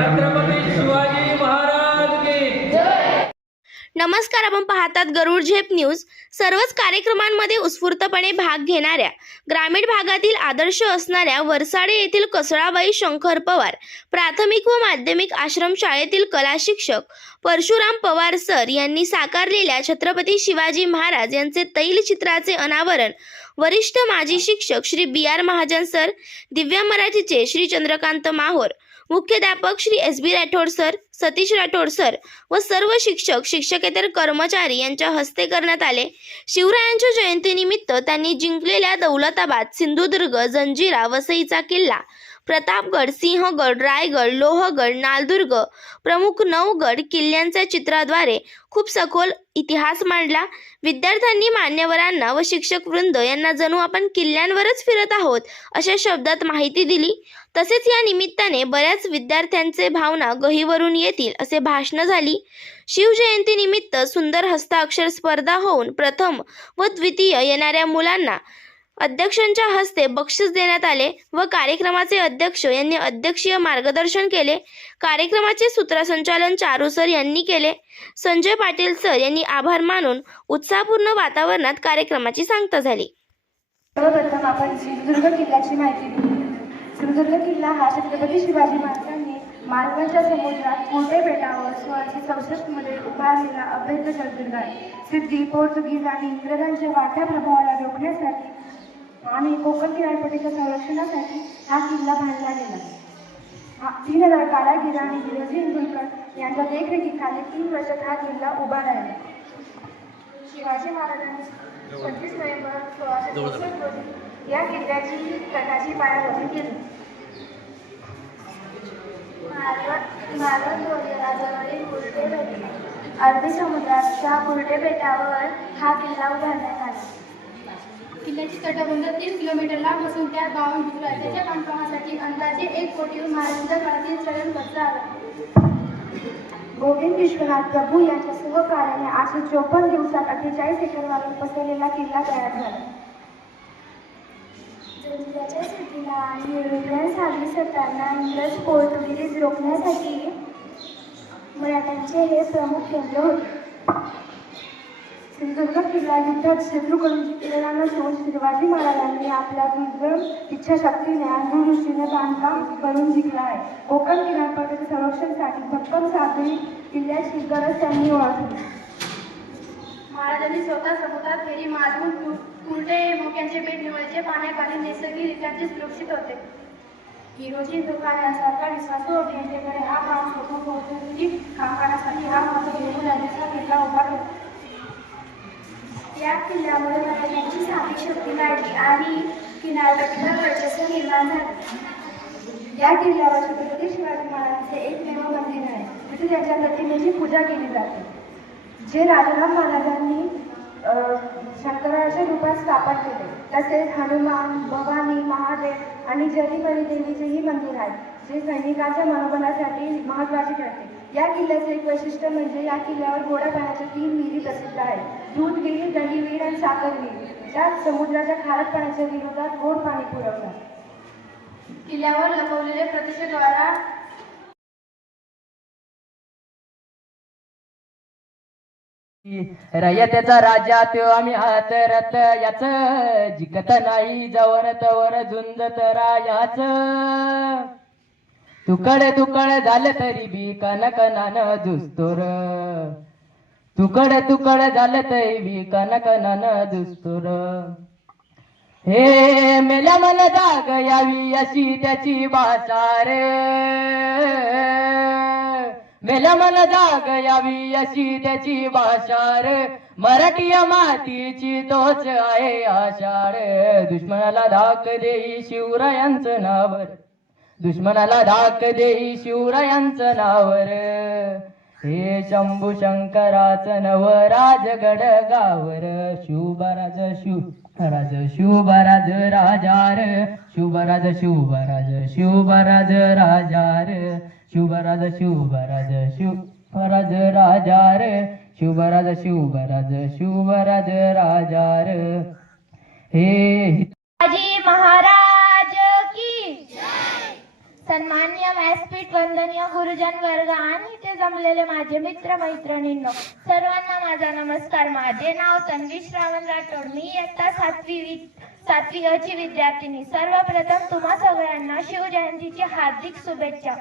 छत्रपती शिवाजी महाराज की जय। नमस्कार, आपण पाहतात गरुड झेप न्यूज। सर्वच कार्यक्रमांमध्ये उत्स्फूर्तपणे भाग घेणाऱ्या, ग्रामीण भागातील आदर्श असणाऱ्या वरसाडे येथील कसळाबाई शंकर पवार प्राथमिक व माध्यमिक आश्रम शाळेतील कला शिक्षक परशुराम पवार सर यांनी साकारलेल्या छत्रपती शिवाजी महाराज यांचे तैलचित्राचे अनावरण वरिष्ठ माजी शिक्षक श्री BR महाजन सर, दिव्य मराठीचे श्री चंद्रकांत माहोर, मुख्याध्यापक Shri SB Rathod sir, Satish Rathod sir व सर्व शिक्षक शिक्षकेतर कर्मचारी यांच्या हस्ते करण्यात आले। शिवरायांच्या जयंतीनिमित्त त्यांनी जिंकलेल्या दौलताबाद, सिंधुदुर्ग, जंजिरा, वसईचा किल्ला, प्रतापगड, सिंहगड, रायगड, लोहगड, नालदुर्ग प्रमुख 9 गड किल्ल्यांच्या चित्राद्वारे खूप सखोल इतिहास मांडला। विद्यार्थ्यांनी मान्यवरांना व शिक्षक वृंद यांना जणू आपण किल्ल्यांवरच फिरत आहोत अशा शब्दात माहिती दिली। तसेच या निमित्ताने बऱ्याच विद्यार्थ्यांचे भावना गहिवरून येतील असे भाषण झाली। शिवजयंती निमित्त सुंदर हस्ताक्षर स्पर्धा होऊन प्रथम व द्वितीय येणाऱ्या मुलांना अध्यक्षांच्या हस्ते बक्षीस देण्यात आले व कार्यक्रमाचे अध्यक्ष यांनी अध्यक्षीय मार्गदर्शन केले। कार्यक्रमाचे सूत्रसंचालन चारू सर यांनी केले। संजय पाटील सर यांनी आभार मानून उत्साहपूर्ण वातावरणात कार्यक्रमाची सांगता झाली। सर्वप्रथम आपण सिंधुदुर्ग किल्ल्याची माहिती घेऊ। सिंधुदुर्ग किल्ला हा छत्रपती शिवाजी महाराजांनी मालवणच्या समुद्रात मोठे बेटावर 1664 मध्ये उभारलेला अभेद्य जलदुर्ग आहे। सिद्धी, पोर्तुगीज आणि इंग्रजांच्या वाढत्या प्रभावाला रोखण्यासाठी आणि कोकण किनारपट्टीच्या संरक्षणासाठी हा किल्ला बांधला गेला। 3000 कारागीर आणि हिरोजी इंदुलकर यांच्या देखरेखीखाली 3 वर्षात हा किल्ला उभा राहिला। शिवाजी महाराजांनी 26 नोव्हेंबर 1664 रोजी या किल्ल्याची तटाची पायाभरणी केली। मालवण डोंगराजवळील कुर्टे बेट अरबी समुद्राच्या कुर्टे बेटावर हा किल्ला उभारण्यात आला। किल्ल्याची तटबंद 30 किलोमीटर लांब असून त्यात 52 भिंती आहेत। त्याच्या बांधकामासाठी अंदाजे 1 कोटी महाराजांच्या काळातील चलन खर्च आला। गोविंद विश्वनाथ प्रभू यांच्या सहकार्याने 854 दिवसात 48 एकरवर पसरलेला किल्ला तयार झाला। जंजिऱ्याच्या सिद्धीला आणि युरोपियन सागरी सत्तांना इंग्रज पोर्तुगीज रोखण्यासाठी मराठ्यांचे हे प्रमुख केंद्र होते। सिंधुदुर्ग किल्ला युद्धात शत्रूकडून जिंकलेला नसून शिवाजी महाराजांनी आपल्या दुर्दम इच्छाशक्तीने आणि दूरदृष्टीने बांधकाम करून जिंकला आहे। कोकण किनारपट्टीच्या संरक्षणासाठी भक्कम सागरी किल्ल्याची गरज त्यांनी ओळखली। महाराजांनी स्वतः समुद्रात फेरी मारून कुर्टे मोक्यांचे बेट निवळचे पाण्याखाली नैसर्गिकरित्या सुरक्षित होते। हिरोजी इंदुलकर यांसारख्या विश्वासू अभियंत्याकडे हा काम सोपं पोहोचवण्याची कामकाजासाठी हा महत्त्व घेऊन राज्याचा किल्ला उभा केला। या किल्ल्यामुळे मराठ्यांची सागरी शक्ती वाढली आणि किनारपट्टीला वर्चस्व निर्माण झाले। या किल्ल्यावर छत्रपती शिवाजी महाराजांचे एकमेव मंदिर आहे, जिथे त्यांच्या प्रतिमेची पूजा केली जाते, जे राजाराम महाराजांनी शंकराच्या रूपात स्थापन केले। तसेच हनुमान, भवानी, महादेव आणि जलीपरी देवीचेही मंदिर आहे, जे सैनिकांच्या मनोबलासाठी महत्त्वाचे ठरते। या किल्ल्याचे एक वैशिष्ट्य म्हणजे या किल्ल्यावर गोड्या पाण्याच्या 3 विहिरी प्रसिद्ध आहेत, दूध विहीर, दही विहीर आणि साखर विहीर, ज्यात समुद्राच्या खारट पाण्याच्या विरोधात गोड पाणी पुरवतात। किल्ल्यावर लपवलेले प्रदेशद्वारा रयतेचा राजा तो आम्ही हात रथ याच जिकत नाही जवर तवर झुंजत रायाच तुकड तुकड झालं तरी बी कनकनानं झुजतोर तुकड तुकड झालं तरी बी कनकनानं झुजतोर हे मेल्या मला जाग यावी अशी त्याची भाषा रे मेल्या मला जाग यावी अशी त्याची भाषा रे मराठी मातीची तोच आहे आषाढ दुश्मनाला धाक देई शिवरायांचं नाव दुश्मनाला धाक देई शिवरायांचं नाव हे शंभू शंकराचं नव राजगड गावर शुभराज शुभराज शुभराज राजार शुभराज शुभराज शुभराज राजार शुभराज शुभराज शुभराज राजार शुभराज शुभराज शुभराज राजार हे शिवाजी महाराज की सन्मान्य व्यासपीठ वंदनीय गुरुजन वर्ग आणि ते जमलेले माझे मित्र मैत्रिणींनो, सर्वांना माझा नमस्कार. माझे नाव तन्वी श्रावण राठोड. मी इयत्ता सातवी अ ची विद्यार्थिनी. सर्वप्रथम तुम्हा सगळ्यांना शिवजयंतीची हार्दिक शुभेच्छा.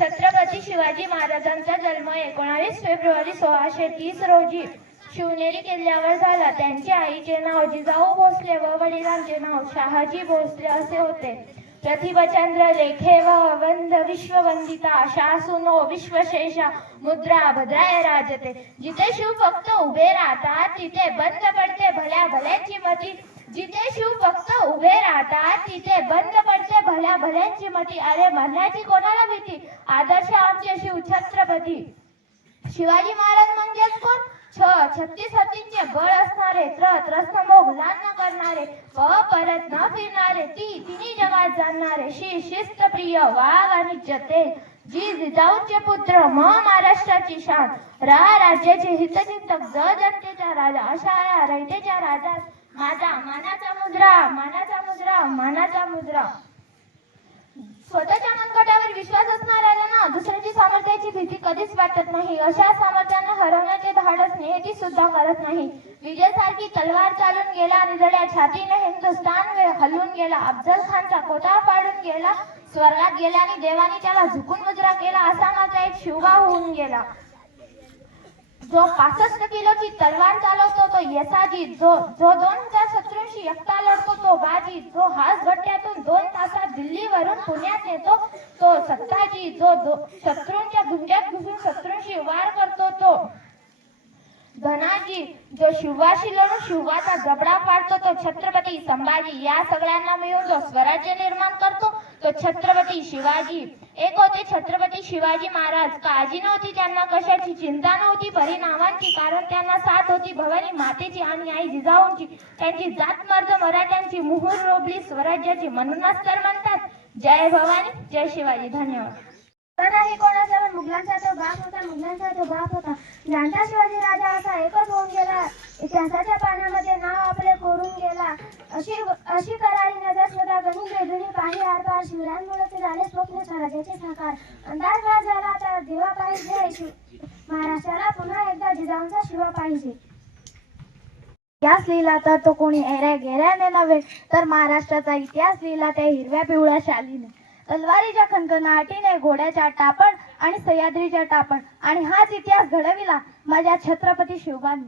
छत्रपती शिवाजी महाराजांचा जन्म 19 फेब्रुवारी 1630 रोजी शिवनेरी किल्ल्यावर झाला. त्यांच्या आईचे नाव जिजाऊ भोसले व वडिलांचे नाव शहाजी भोसले असे होते. प्रतिभचंद्र लेखे व वंद विश्ववंदिता शासुनो विश्वशेषा मुद्रा भद्राय राजते. जिथे शिव फक्त उभे राहतात तिथे बंद पडते भल्या भल्यांची मती. जिथे शिव फक्त उभे राहतात तिथे बंद पडते भल्या भल्यांची मती. अरे मरण्याची कोणाला भीती. आदर्श आमचे शिव छत्रपती शिवाजी महाराज म्हणजेच कोण. छत्तीस हत्तींचे बळ असणारे, त्रस्तमोग न करणारे, परत न फिरणारे, तिन्ही जगात जाणणारे, शिस्तप्रिय वाघ आणि जते, जी जिजाऊचे पुत्र, महाराष्ट्राची शान, राज्याचे हितचिंतक, जनतेचा राजा, अशा या रयतेच्या राजा माझा मानाचा मुद्रा, मानाचा मुद्रा, मानाचा मुद्रा. स्वतःच्या मनगटावर विश्वास असणाऱ्याला दुसऱ्याची सामर्थ्याची भीती कधीच वाटत नाही. अशा सामर्थ्यांना हरवण्याचे धाडस नियती सुद्धा करत नाही. विजयसारखी तलवार चालून गेला, निजळ्या छातीने हिंदुस्थान हलवून गेला. अफजल खानचा कोटा पाडून गेला, स्वर्गात गेल्याने देवाने त्याला झुकून मुजरा केला. असा माझा एक शिवबा होऊन गेला. जो 65 किलोची तलवार चालवतो तो यसाजी, जो 2000 शत्रूंशी एकटा लढतो तो बाजी, जो हाच गट्ट्यातून 2 तासात दिल्लीवरून पुण्यात येतो तो सत्ताजी, जो शत्रूंच्या गुंड्यात घुसून शत्रूंशी वार करतो तो धनाजी, जो शिवाशी लढून शिवाचा जबडा पाडतो तो छत्रपती संभाजी. या सगळ्यांना मिळून जो स्वराज्य निर्माण करतो तो छत्रपती शिवाजी. एक होते छत्रपती शिवाजी महाराज. काळजी नव्हती त्यांना कशाची, चिंता नव्हती परिणामांची, कारण त्यांना साथ होती भवानी मातेची आणि आई जिजाऊंची. त्यांची जात मर्द मराठ्यांची मुहूर रोबली स्वराज्याची. म्हणूनच तर म्हणतात जय भवानी जय शिवाजी. धन्यवाद. नाही कोणाचा पण मुघलांचा तो बाप होता, मुघलांचा तो बाप होता. ज्यांचा शिवाजी राजा असा एकच होऊन गेला, इतिहासाच्या पानामध्ये नाव आपले कोरून गेला. अशी करारी नजर स्वतः गणित वेदनी पाही आरपार. शिवरायांमुळे झाले स्वप्न स्वराज्याचे साकार. अंधार घात झाला तर दिवा पाहिजे, महाराष्ट्राला पुन्हा एकदा जिजाऊंचा शिवा पाहिजे. इतिहास लिहिला तर तो कोणी एऱ्या गेऱ्याने नव्हे, तर महाराष्ट्राचा इतिहास लिहिला त्या हिरव्या पिवळ्या शालीने. तलवारीच्या खणखणाटीने, घोड्याच्या टापण आणि सह्याद्रीच्या टापण. आणि हाच इतिहास घडविला माझ्या छत्रपती शिवबांनी.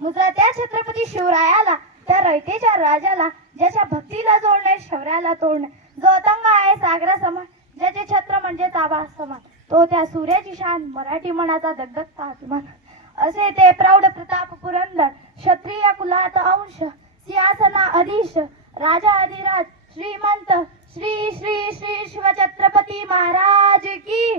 मुद्रा त्या छत्रपती शिवरायाला, त्या रयतेच्या राजाला, ज्याच्या भक्तीला जोडणे शौर्याला तोडणे, जो अतंग आहे सागरा समान, ज्याचे छत्र म्हणजे ताबा समान, तो त्या सूर्याची शान, मराठी मनाचा दगदगता अभिमान. असे ते प्रौढ प्रताप पुरंदर, क्षत्रिय कुलात अंश, सिंहासना अधीश, राजा अधिराज, श्रीमंत श्री श्री श्री शिवछत्रपती महाराज की